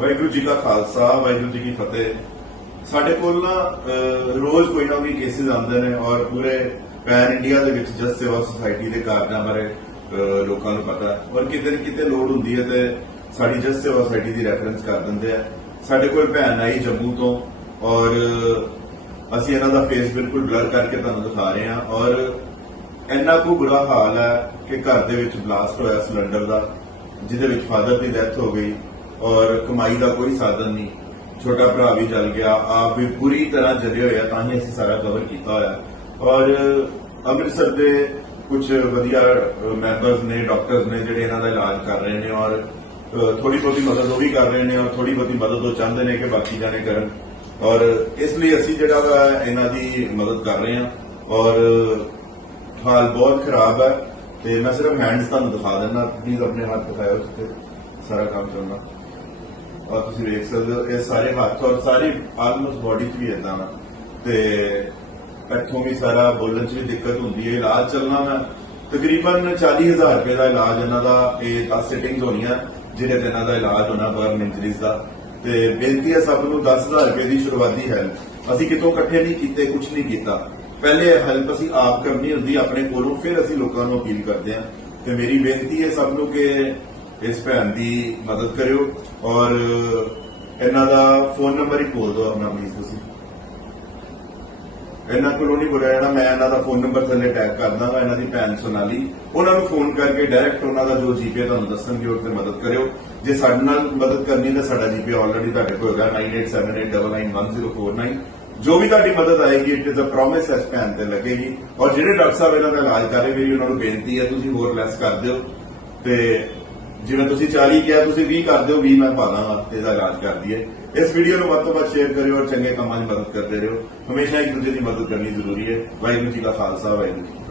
ਵਾਹਿਗੁਰੂ ਜੀ ਕਾ ਖਾਲਸਾ, ਵਾਹਿਗੁਰੂ ਜੀ ਕੀ ਫਤਿਹ। ਸਾਡੇ ਕੋਲ ਨਾ ਰੋਜ਼ ਕੋਈ ਨਾ ਕੋਈ ਕੇਸਿਸ ਆਉਂਦੇ ਨੇ ਔਰ ਪੂਰੇ ਪੈਨ ਇੰਡੀਆ ਦੇ ਵਿੱਚ ਜਸ ਸੇਵਾ ਸੁਸਾਇਟੀ ਦੇ ਕਾਰਜਾਂ ਬਾਰੇ ਲੋਕਾਂ ਨੂੰ ਪਤਾ। ਔਰ ਕਿਤੇ ਨਾ ਕਿਤੇ ਲੋੜ ਹੁੰਦੀ ਹੈ ਤੇ ਸਾਡੀ ਜਸ ਸੇਵਾ ਸੁਸਾਇਟੀ ਦੀ ਰੈਫਰੈਂਸ ਕਰ ਦਿੰਦੇ ਆ। ਸਾਡੇ ਕੋਲ ਭੈਣ ਆਈ ਜੰਮੂ ਤੋਂ ਔਰ ਅਸੀਂ ਇਹਨਾਂ ਦਾ ਫੇਸ ਬਿਲਕੁਲ ਬਲਰ ਕਰਕੇ ਤੁਹਾਨੂੰ ਦਿਖਾ ਰਹੇ ਹਾਂ। ਔਰ ਇੰਨਾ ਕੁ ਬੁਰਾ ਹਾਲ ਹੈ ਕਿ ਘਰ ਦੇ ਵਿੱਚ ਬਲਾਸਟ ਹੋਇਆ ਸਿਲੰਡਰ ਦਾ, ਜਿਹਦੇ ਵਿੱਚ ਫਾਦਰ ਦੀ ਡੈਥ ਹੋ ਗਈ। ਔਰ ਕਮਾਈ ਦਾ ਕੋਈ ਸਾਧਨ ਨਹੀਂ। ਛੋਟਾ ਭਰਾ ਵੀ ਜਲ ਗਿਆ, ਆਪ ਵੀ ਪੂਰੀ ਤਰ੍ਹਾਂ ਜਲੇ ਹੋਇਆ ਤਾਂ ਹੀ ਅਸੀਂ ਸਾਰਾ ਕਵਰ ਕੀਤਾ ਹੋਇਆ। ਔਰ ਅੰਮ੍ਰਿਤਸਰ ਦੇ ਕੁਝ ਵਧੀਆ ਮੈਂਬਰਸ ਨੇ, ਡਾਕਟਰਸ ਨੇ ਜਿਹੜੇ ਇਹਨਾਂ ਦਾ ਇਲਾਜ ਕਰ ਰਹੇ ਨੇ ਔਰ ਥੋੜੀ ਬਹੁਤੀ ਮਦਦ ਉਹ ਵੀ ਕਰ ਰਹੇ ਨੇ ਔਰ ਥੋੜੀ ਬਹੁਤੀ ਮਦਦ ਉਹ ਚਾਹੁੰਦੇ ਨੇ ਕਿ ਬਾਕੀ ਜਾਣੇ ਕਰਨ। ਔਰ ਇਸ ਲਈ ਅਸੀਂ ਜਿਹੜਾ ਵਾ ਇਹਨਾਂ ਦੀ ਮਦਦ ਕਰ ਰਹੇ ਹਾਂ। ਔਰ ਹਾਲ ਬਹੁਤ ਖਰਾਬ ਹੈ ਤੇ ਮੈਂ ਸਿਰਫ ਹੈਂਡਸ ਤੁਹਾਨੂੰ ਦਿਖਾ ਦਿੰਦਾ। ਪਲੀਜ਼ ਆਪਣੇ ਹੱਥ ਦਿਖਾਓ ਜਿੱਥੇ ਸਾਰਾ ਕੰਮ ਕਰਨਾ ਔਰ ਤੁਸੀਂ ਵੇਖ ਸਕਦੇ ਹੋ, ਇਹ ਸਾਰੇ ਹੱਥ ਔਰ ਸਾਰੀ ਆਲਮੋਸਟ ਬਾਡੀ 'ਚ ਵੀ ਇਦਾਂ ਨਾ ਤੇ ਇੱਥੋਂ ਵੀ ਸਾਰਾ ਬੋਲਣ 'ਚ ਵੀ ਦਿੱਕਤ ਹੁੰਦੀ ਹੈ, ਇਲਾਜ ਚੱਲਣਾ ਵਾ ਤਕਰੀਬਨ 40000 ਰੁਪਏ ਦਾ ਇਲਾਜ ਇਹਨਾਂ ਦਾ, ਇਹ 10 ਸਿਟਿੰਗਸ ਹੋਣੀਆਂ ਜਿਹੜੇ ਤੇ ਇਹਨਾਂ ਦਾ ਇਲਾਜ ਹੋਣਾ ਬਰਨ ਇੰਜਰੀਜ਼ ਦਾ। ਤੇ ਬੇਨਤੀ ਹੈ ਸਭ ਨੂੰ 10000 ਰੁਪਏ ਦੀ ਸ਼ੁਰੂਆਤੀ ਹੈਲਪ ਅਸੀਂ ਕਿਤੋਂ ਇਕੱਠੇ ਨਹੀਂ ਕੀਤੇ ਕੁਝ ਨਹੀਂ ਕੀਤਾ। ਪਹਿਲੇ ਹੈਲਪ ਅਸੀਂ ਆਪ ਕਰਨੀ ਹੁੰਦੀ, ਆਪਣੇ ਕੋਲੋਂ, ਫਿਰ ਅਸੀਂ ਲੋਕਾਂ ਨੂੰ ਅਪੀਲ ਕਰਦੇ ਹਾਂ। ਤੇ ਮੇਰੀ ਬੇਨਤੀ ਹੈ ਸਭ ਨੂੰ ਕਿ ਇਸ ਭੈਣ ਦੀ ਮਦਦ ਕਰਿਓ ਔਰ ਇਹਨਾਂ ਦਾ ਫੋਨ ਨੰਬਰ ਹੀ ਬੋਲ ਦਿਓ ਆਪਣਾ ਪਲੀਜ਼ ਤੁਸੀਂ ਇਹਨਾਂ ਕੋਲੋਂ ਨਹੀਂ ਬੋਲਿਆ ਜਾਣਾ ਮੈਂ ਇਹਨਾਂ ਦਾ ਫੋਨ ਨੰਬਰ ਥੱਲੇ ਟੈਗ ਕਰ ਦਾਂਗਾ ਇਹਨਾਂ ਦੀ ਭੈਣ ਸੋਨਾਲੀ ਉਹਨਾਂ ਨੂੰ ਫੋਨ ਕਰਕੇ ਡਾਇਰੈਕਟ ਉਹਨਾਂ ਦਾ ਜੋ ਜੀਪੇ ਤੁਹਾਨੂੰ ਦੱਸਣਗੇ ਉਹ ਤੇ ਮਦਦ ਕਰਿਓ ਜੇ ਸਾਡੇ ਨਾਲ ਮਦਦ ਕਰਨੀ ਤਾਂ ਸਾਡਾ ਜੀਪੇ ਆਲਰੇਡੀ ਤੁਹਾਡੇ ਕੋਲ ਹੈਗਾ 9878991049 ਜੋ ਵੀ ਤੁਹਾਡੀ ਮਦਦ ਆਏਗੀ ਇਟ ਇਜ਼ ਅ ਪ੍ਰੋਮਿਸ ਇਸ ਭੈਣ ਤੇ ਲੱਗੇਗੀ ਔਰ ਜਿਹੜੇ ਡਾਕਟਰ ਸਾਹਿਬ ਇਹਨਾਂ ਦਾ ਇਲਾਜ ਕਰ ਰਹੇ ਮੇਰੀ ਉਹਨਾਂ ਨੂੰ ਬੇਨਤੀ ਹੈ ਤੁਸੀਂ ਹੋਰ ਲੈਸ ਕਰ ਦਿਓ ਤੇ ਜਿਵੇਂ ਤੁਸੀਂ 40 ਕਿਹਾ, ਤੁਸੀਂ 20 ਕਰ ਦਿਓ 20 ਮੈਂ ਪਾ ਦਾਂਗਾ ਤੇ ਇਹਦਾ ਇਲਾਜ ਕਰ ਦਈਏ। ਇਸ ਵੀਡੀਓ ਨੂੰ ਵੱਧ ਤੋਂ ਵੱਧ ਸ਼ੇਅਰ ਕਰਿਓ ਔਰ ਚੰਗੇ ਕੰਮਾਂ 'ਚ ਮਦਦ ਕਰਦੇ ਰਹੋ। ਹਮੇਸ਼ਾ ਇੱਕ ਦੂਜੇ ਦੀ ਮਦਦ ਕਰਨੀ ਜ਼ਰੂਰੀ ਹੈ। ਵਾਹਿਗੁਰੂ ਜੀ ਕਾ ਖਾਲਸਾ, ਵਾਹਿਗੁਰੂ ਜੀ